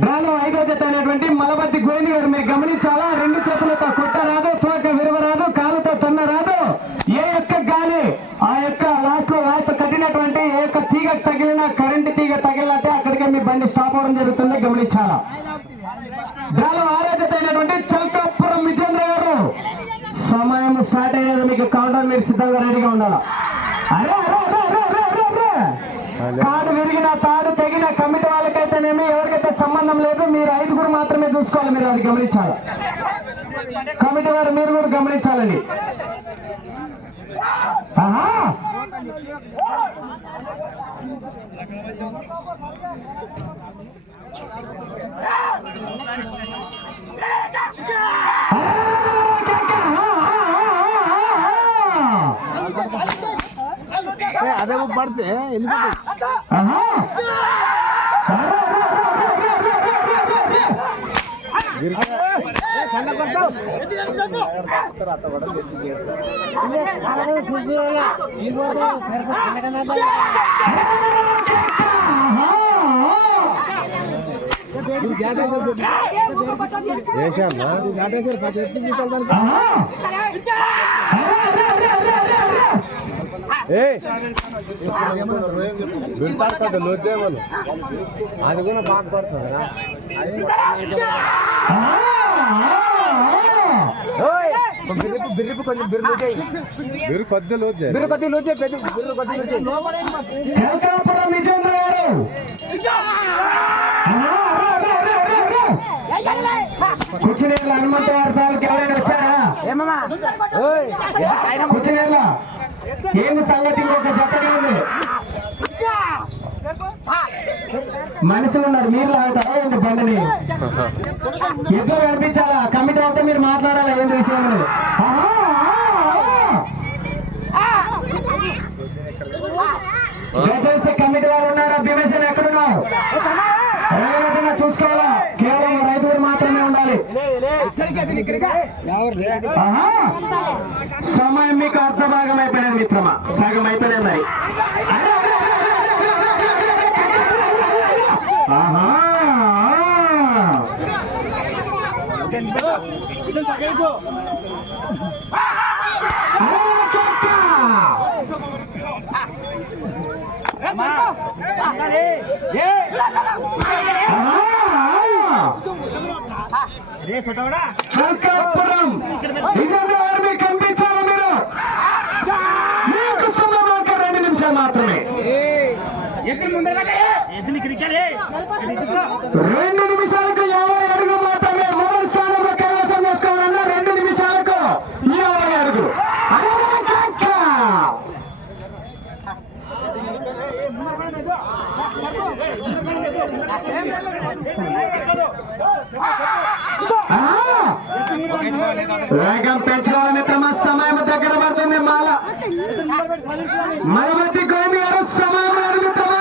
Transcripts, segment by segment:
డ్రాలో 5వ జత అయినటువంటి మలబద్ది గోవింద్ గారు మీరు గమనించాలా. 2 చేతులతో కొట్టరాదు, తోక విరవరాదు, కాలుతో తన్నరాదు. ఏ యొక్క గాలి ఆ యొక్క లాస్ట్ కట్టినటువంటి ఏ యొక్క తీగ తగిలిన కరెంటు తీగ తగిలినట్టే అక్కడికే మీ బండి స్టాప్ అవడం జరుగుతుంది, గమనించాలా. డ్రాలో 6వ జత అయినటువంటి చల్కాపురం విజేంద్ర గారు సమయం స్టార్ట్ అయ్యేది. మీకు కౌంటర్ మీరు సిద్ధంగా రెడీగా ఉండాలా. తాడు విరిగిన తాడు తెగిన కమిటీ వాళ్ళకైతేనేమి ఎవరికైతే సంబంధం లేదు. మీరు 5గురు మాత్రమే చూసుకోవాలి. మీరు అది గమనించాలి. కమిటీ వారు మీరు కూడా గమనించాలండి. అదే పడితే అది కూడా బాగా పడుతుంది. బిర్రు కొంచెం బిర్రు కొద్ది చల్కాపురం విజేంద్ర గారు కుచ్చినేళ్ళ హనుమంత వార్తలకు ఎవరైనా వచ్చారా? కుచ్చినేళ్ళ ఏంది సంగతి? ఇంకొక జతగా ఉంది. మనుషులు ఉన్నారు, మీరు లాగుతారా ఏంటి బండిని? ఎప్పుడు కనిపించాలా? కమిటీ అంతా మీరు మాట్లాడాలా ఏం విషయం? దయచేసి కమిటీ వారు ఉన్నారా? భీమేశ్వర్ ఎక్కడున్నావు? చూసుకోవాలా? కేవలం 5గురు మాత్రమే ఉండాలి. సమయం మీకు అర్ధభాగం అయిపోయినది మిత్రమా, సగం అయిపోయినది. మరి చల్కాపురం విజేంద్ర గారు మీకు కనిపించాలి. మీరు మీకు సమయం 2 నిమిషాలు మాత్రమే. 2 నిమిషాలకు 50 అడుగులు మాత్రమే. మొదటి స్థానంలో కైలాసం చేసుకోవాలన్నా 2 నిమిషాలకు 50 అడుగులు. వేగం పెంచుకోవాలి మిత్రమా, సమయం దగ్గర పడుతుంది. మలబద్ది గోవింద్ గారు సమయం మిత్రమా.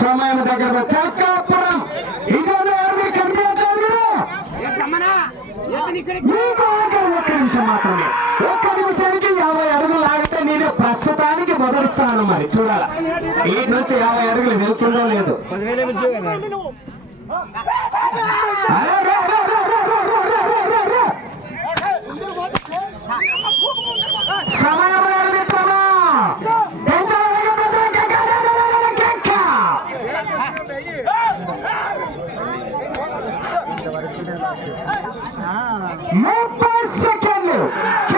సమయం దగ్గర చల్కాపురం మీకు 1 నిమిషం మాత్రమే. 1 నిమిషానికి 50 అడుగులు లాగితే నేను ప్రస్తుతానికి మొదటి స్థానం. మరి చూడాలా ఈ నుంచి 50 అడుగులు వెళ్తుందో లేదు. సమయం Seconds.